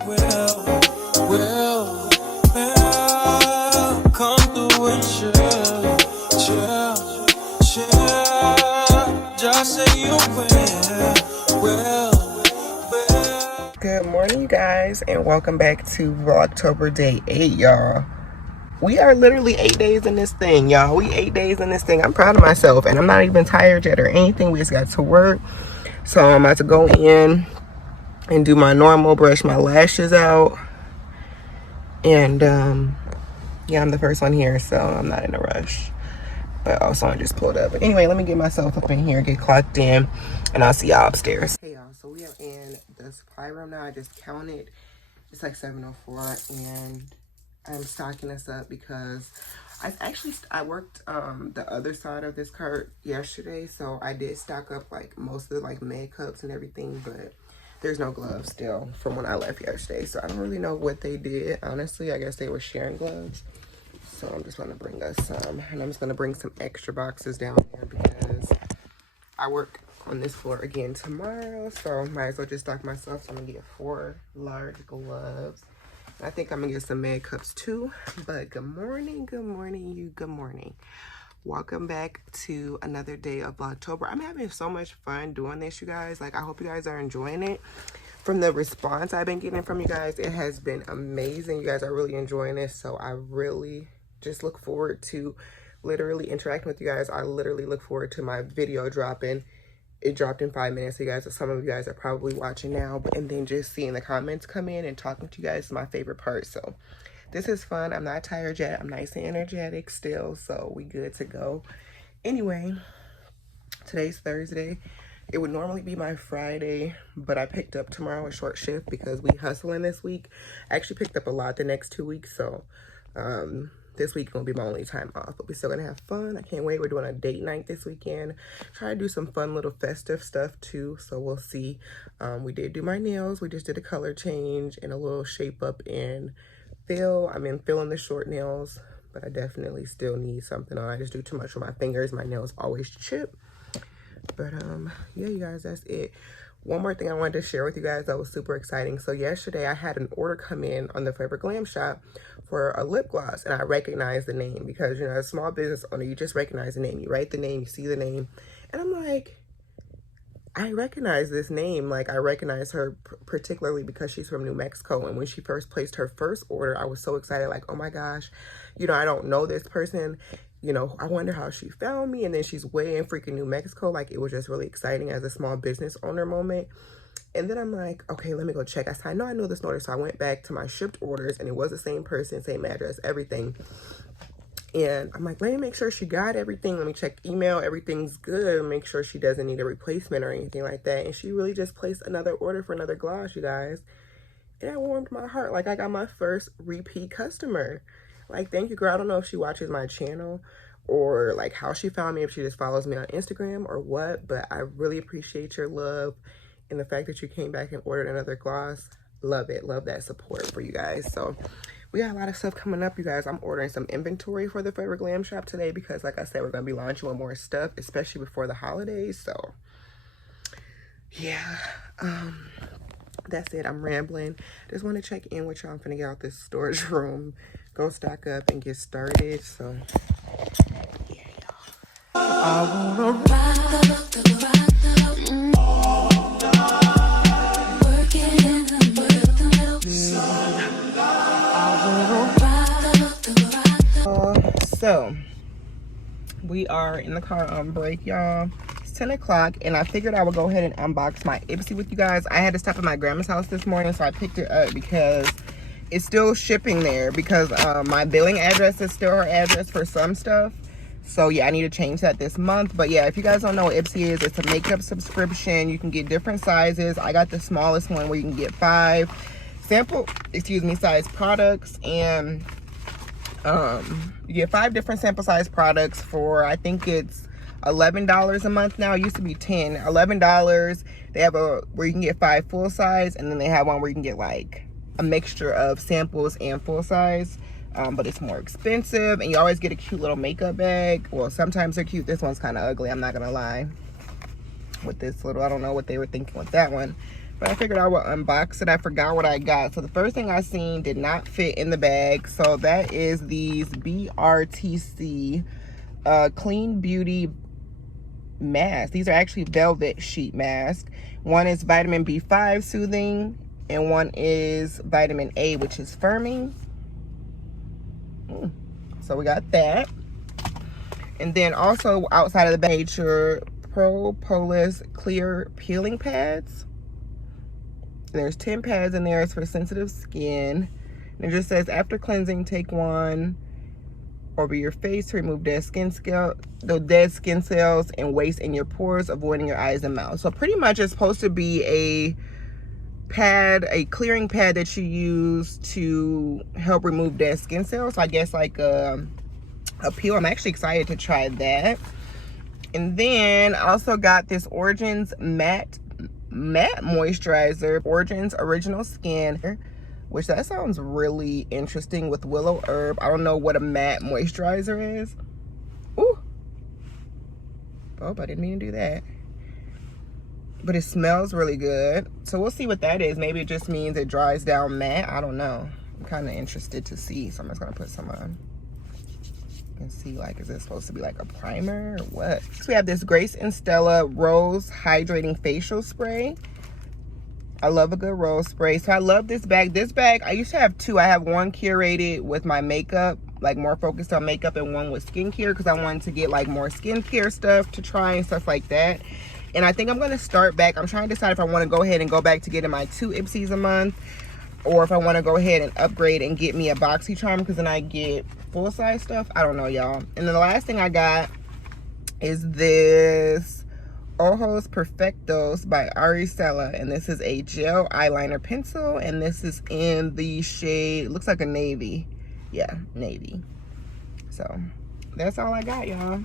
Come through and chill, just say you will. Good morning, you guys, and welcome back to Vlogtober day 8, y'all. We are literally 8 days in this thing, y'all. We 8 days in this thing. I'm proud of myself, and I'm not even tired yet or anything. We just got to work, so I'm about to go in and do my normal, brush my lashes out, and yeah, I'm the first one here, so I'm not in a rush. But also I just pulled up. But anyway, let me get myself up in here, get clocked in, and I'll see y'all upstairs. Hey y'all, so we are in the supply room now. I just counted. It's like 7:04, and I'm stocking this up because I worked the other side of this cart yesterday, so I did stock up like most of the like makeups and everything, but there's no gloves still from when I left yesterday, so I don't really know what they did. Honestly, I guess they were sharing gloves. So I'm just going to bring us some, and I'm just going to bring some extra boxes down here because I work on this floor again tomorrow, so I might as well just stock myself. So I'm going to get 4 large gloves. And I think I'm going to get some Med cups too. But good morning, good morning. Welcome back to another day of Vlogtober. I'm having so much fun doing this, you guys. Like, I hope you guys are enjoying it. From the response I've been getting from you guys, it has been amazing. You guys are really enjoying this, so I really just look forward to literally interacting with you guys. I literally look forward to my video dropping. It dropped in 5 minutes, so you guys, some of you guys are probably watching now, and then just seeing the comments come in and talking to you guys is my favorite part. So this is fun. I'm not tired yet. I'm nice and energetic still, so we good to go. Anyway, today's Thursday. It would normally be my Friday, but I picked up tomorrow a short shift because we hustling this week. I actually picked up a lot the next 2 weeks, so this week gonna be my only time off, but we're still gonna have fun. I can't wait. We're doing a date night this weekend. Try to do some fun little festive stuff too, so we'll see. We did do my nails. We just did a color change and a little shape up and fill. I'm in filling the short nails, but I definitely still need something on. I just do too much with my fingers. My nails always chip. But yeah, you guys, that's it. One more thing I wanted to share with you guys that was super exciting. So yesterday I had an order come in on the Forever Glam Shop for a lip gloss, and I recognized the name because, you know, as a small business owner, you just recognize the name. You write the name, you see the name, and I'm like, I recognize this name. Like, I recognize her particularly because she's from New Mexico, and when she first placed her first order, I was so excited, like, oh my gosh, you know, I don't know this person. You know, I wonder how she found me. And then she's way in freaking New Mexico. Like, it was just really exciting as a small business owner moment. And then I'm like, okay, let me go check. I know I know this order. So I went back to my shipped orders, and it was the same person, same address, everything. And I'm like, let me make sure she got everything. Let me check email. Everything's good. Make sure she doesn't need a replacement or anything like that. And she really just placed another order for another gloss, you guys. And that warmed my heart. Like, I got my first repeat customer. Like, thank you, girl. I don't know if she watches my channel or like how she found me, if she just follows me on Instagram or what, but I really appreciate your love and the fact that you came back and ordered another gloss. Love it. Love that support for you guys. So we got a lot of stuff coming up, you guys. I'm ordering some inventory for the Forever Glam Shop today because, like I said, we're going to be launching with more stuff, especially before the holidays. So yeah, that's it. I'm rambling. Just want to check in with y'all. I'm finna get out this storage room, go stock up and get started. So yeah, y'all. I wanna ride, working in the middle. So we are in the car on break, y'all. 10 o'clock, and I figured I would go ahead and unbox my Ipsy with you guys. I had to stop at my grandma's house this morning, so I picked it up because it's still shipping there because my billing address is still her address for some stuff. So yeah, I need to change that this month. But yeah, if you guys don't know what Ipsy is, it's a makeup subscription. You can get different sizes. I got the smallest one where you can get 5 size products, and you get 5 different sample size products for, I think it's $11 a month now. It used to be $10. $11. They have a where you can get 5 full size, and then they have one where you can get like a mixture of samples and full size, but it's more expensive. And you always get a cute little makeup bag. Well, sometimes they're cute. This one's kind of ugly, I'm not gonna lie, with this little, I don't know what they were thinking with that one, But I figured I would unbox it. I forgot what I got. So the first thing I seen did not fit in the bag. So that is these BRTC Clean Beauty masks. These are actually velvet sheet masks. One is vitamin B5 soothing, and one is vitamin A, which is firming. So we got that. And then also outside of the bag, Nature Propolis Clear Peeling Pads. There's 10 pads in there. It's for sensitive skin. And it just says, after cleansing, take one over your face to remove dead skin cells and waste in your pores, avoiding your eyes and mouth. So pretty much it's supposed to be a pad, a clearing pad that you use to help remove dead skin cells. So I guess like a peel. I'm actually excited to try that. And then I also got this Origins matte moisturizer, Origins Original Skin, which that sounds really interesting, with willow herb. I don't know what a matte moisturizer is. Ooh. Oh, I didn't mean to do that. But it smells really good. So we'll see what that is. Maybe it just means it dries down matte. I don't know. I'm kind of interested to see. So I'm just going to put some on and see, like, is it supposed to be like a primer or what? So we have this Grace and Stella Rose Hydrating Facial Spray. I love a good rose spray. So I love this bag. This bag, I used to have two. I have one curated with my makeup, like more focused on makeup, and one with skincare, because I wanted to get like more skincare stuff to try and stuff like that. And I think I'm going to start back. I'm trying to decide if I want to go ahead and go back to getting my 2 Ipsys a month, or if I want to go ahead and upgrade and get me a BoxyCharm, because then I get full-size stuff. I don't know, y'all. And then the last thing I got is this Ojos Perfectos by Aricela, and this is a gel eyeliner pencil, and this is in the shade, looks like a navy. Yeah, navy. So that's all I got, y'all.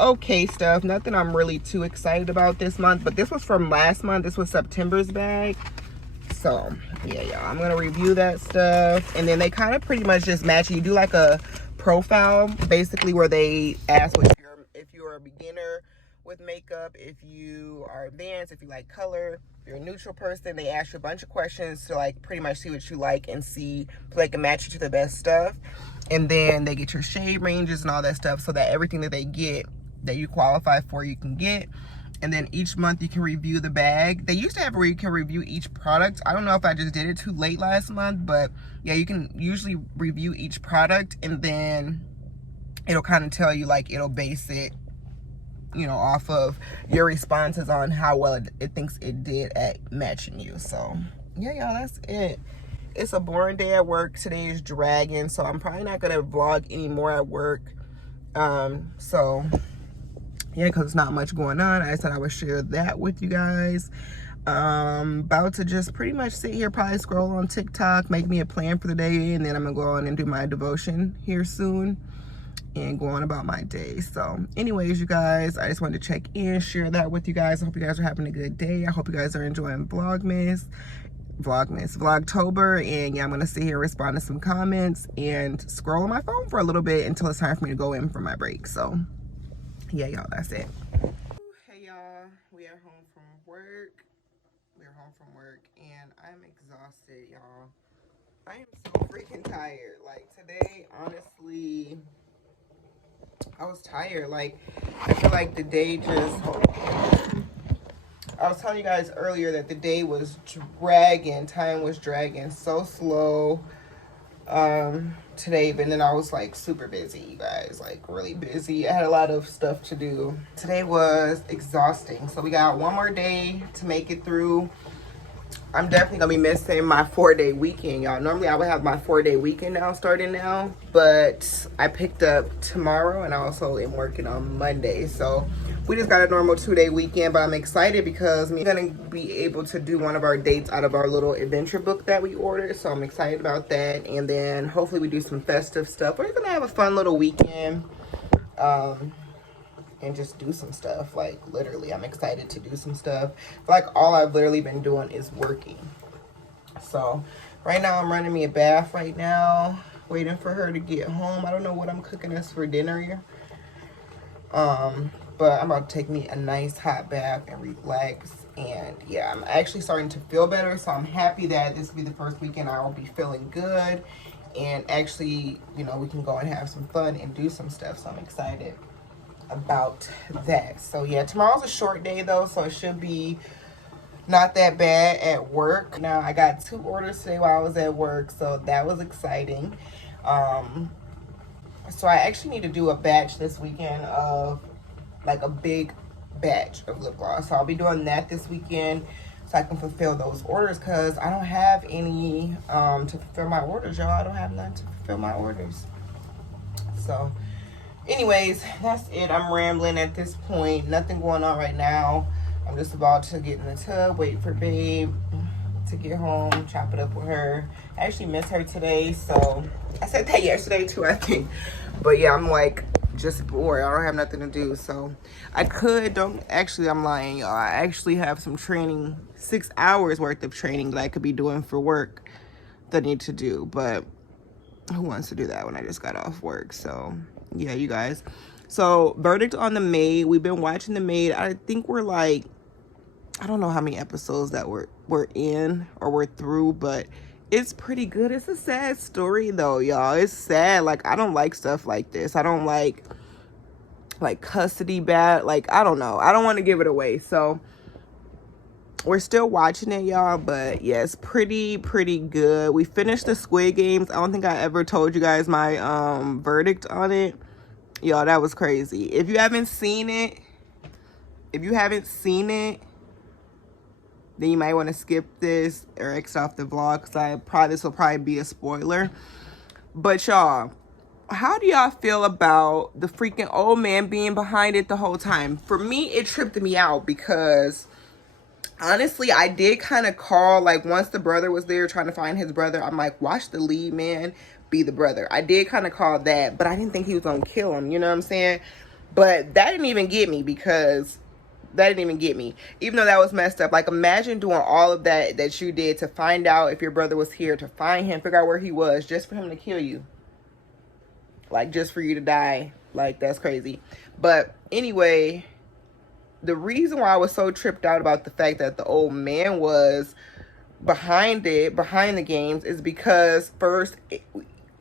Okay stuff, nothing I'm really too excited about this month, but this was from last month. This was September's bag. So yeah, y'all, I'm gonna review that stuff, and then they kind of pretty much just match. You do like a profile basically, where they ask if you're a beginner with makeup, if you are advanced, if you like color, if you're a neutral person. They ask you a bunch of questions to like pretty much see what you like and see so they can match you to the best stuff. And then they get your shade ranges and all that stuff, so that everything that they get that you qualify for, you can get. And then each month you can review the bag. They used to have where you can review each product. I don't know if I just did it too late last month, but yeah, you can usually review each product, and then it'll kind of tell you, like, it'll base it, you know, off of your responses on how well it thinks it did at matching you. So yeah, y'all, that's it. It's a boring day at work. Today is dragging, so I'm probably not gonna vlog anymore at work. So yeah, because it's not much going on. I said I would share that with you guys. About to just pretty much sit here, probably scroll on TikTok, make me a plan for the day, and then I'm gonna go on and do my devotion here soon and go on about my day. So anyways, you guys, I just wanted to check in, share that with you guys. I hope you guys are having a good day. I hope you guys are enjoying Vlogtober. And yeah, I'm gonna sit here, respond to some comments, and scroll on my phone for a little bit until it's time for me to go in for my break. So yeah, y'all, that's it. Hey y'all, we are home from work. And I'm exhausted, y'all. I am so freaking tired. Like today, honestly, I was tired. Like, I feel like the day just, I was telling you guys earlier that the day was dragging. Time was dragging so slow today, but then I was like super busy, you guys, like really busy. I had a lot of stuff to do. Today was exhausting. So we got one more day to make it through. I'm definitely gonna be missing my 4-day weekend, y'all. Normally I would have my 4-day weekend now, starting now, but I picked up tomorrow, and I also am working on Monday. So we just got a normal 2-day weekend, but I'm excited because we're gonna be able to do one of our dates out of our little adventure book that we ordered. So I'm excited about that. And then hopefully we do some festive stuff. We're gonna have a fun little weekend. And just do some stuff. Like literally, I'm excited to do some stuff. Like all I've literally been doing is working. So right now I'm running me a bath right now, waiting for her to get home. I don't know what I'm cooking us for dinner here. But I'm about to take me a nice hot bath and relax And yeah, I'm actually starting to feel better, so I'm happy that this will be the first weekend I will be feeling good, and actually, you know, we can go and have some fun and do some stuff. So I'm excited about that. So yeah, tomorrow's a short day though, so it should be not that bad at work. Now I got 2 orders today while I was at work, so that was exciting. So I actually need to do a batch this weekend of like a big batch of lip gloss. So I'll be doing that this weekend so I can fulfill those orders, because I don't have any to fulfill my orders, y'all. I don't have none to fulfill my orders. So anyways, that's it. I'm rambling at this point. Nothing going on right now. I'm just about to get in the tub, wait for babe to get home, chop it up with her. I actually miss her today, so I said that yesterday too, I think. But yeah, I'm like just bored. I don't have nothing to do, so I could, I'm lying, y'all. I actually have some training, 6 hours worth of training that I could be doing for work that I need to do, but who wants to do that when I just got off work? So yeah, you guys. So verdict on The Maid. We've been watching The Maid. I think we're like, I don't know how many episodes that we're in or we're through, but it's pretty good. It's a sad story though, y'all. It's sad. Like, I don't like stuff like this. I don't like custody bad. Like, I don't know. I don't want to give it away. So we're still watching it, y'all. But yeah, it's pretty good. We finished the Squid Games. I don't think I ever told you guys my verdict on it. Y'all, that was crazy. If you haven't seen it, then you might want to skip this or X off the vlog, because this will probably be a spoiler. But y'all, how do y'all feel about the freaking old man being behind it the whole time? For me, it tripped me out, because honestly, I did kind of call, like, once the brother was there trying to find his brother, I'm like, watch the lead man be the brother. I did kind of call that, but I didn't think he was gonna kill him, you know what I'm saying? But that didn't even get me, even though that was messed up. Like, imagine doing all of that you did to find out if your brother was here, to find him, figure out where he was, just for him to kill you, like, just for you to die. Like, that's crazy. But anyway, the reason why I was so tripped out about the fact that the old man was behind the games, is because first,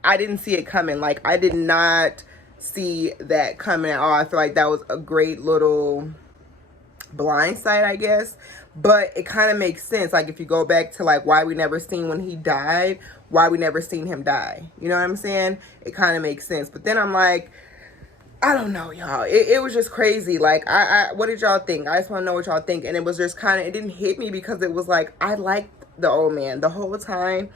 I didn't see it coming. Like, I did not see that coming at all. I feel like that was a great little blindside, I guess. But it kind of makes sense. Like, if you go back to, like, why we never seen when he died, why we never seen him die. You know what I'm saying? It kind of makes sense. But then I'm like, I don't know, y'all. It was just crazy. Like, what did y'all think? I just want to know what y'all think. And it was just kind of, it didn't hit me, because it was like, I liked the old man the whole time.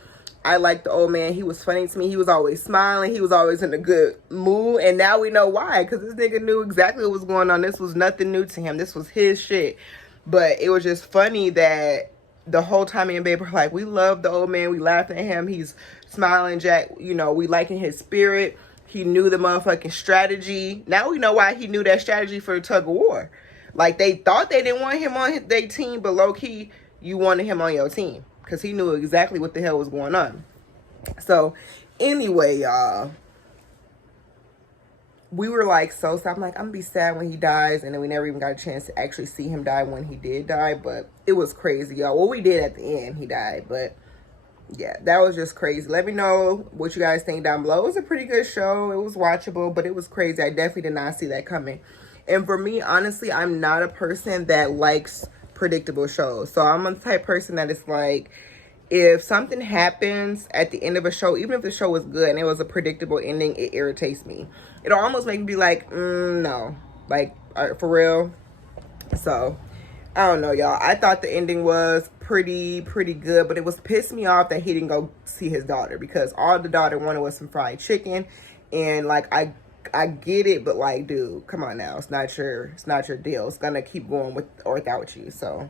I liked the old man. He was funny to me. He was always smiling. He was always in a good mood. And now we know why. Because this nigga knew exactly what was going on. This was nothing new to him. This was his shit. But it was just funny that the whole time me and babe were like, we love the old man. We laughed at him. He's smiling, Jack. You know, we liking his spirit. He knew the motherfucking strategy. Now we know why he knew that strategy for the tug of war. Like, they thought they didn't want him on their team, but low-key, you wanted him on your team, because he knew exactly what the hell was going on. So anyway, y'all, we were like so sad. I'm like, I'm gonna be sad when he dies. And then we never even got a chance to actually see him die when he did die. But it was crazy, y'all. Well, we did at the end, he died. But yeah, that was just crazy. Let me know what you guys think down below. It was a pretty good show. It was watchable, but it was crazy. I definitely did not see that coming. And for me, honestly, I'm not a person that likes predictable shows. So I'm a type of person that is like, if something happens at the end of a show, even if the show was good and it was a predictable ending, it irritates me. It'll almost make me be like, no. Like, for real? So, I don't know, y'all. I thought the ending was pretty good, but it was pissed me off that he didn't go see his daughter, because all the daughter wanted was some fried chicken. And, like, I get it, but, like, dude, come on now. It's not your deal. It's gonna keep going with or without you, so...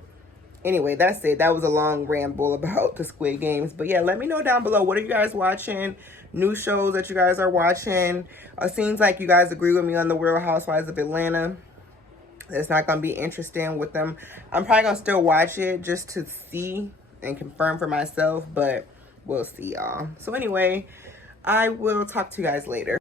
Anyway, that's it. That was a long ramble about the Squid Games. But yeah, let me know down below. What are you guys watching? New shows that you guys are watching? It seems like you guys agree with me on the Real Housewives of Atlanta. It's not going to be interesting with them. I'm probably going to still watch it just to see and confirm for myself. But we'll see, y'all. So anyway, I will talk to you guys later.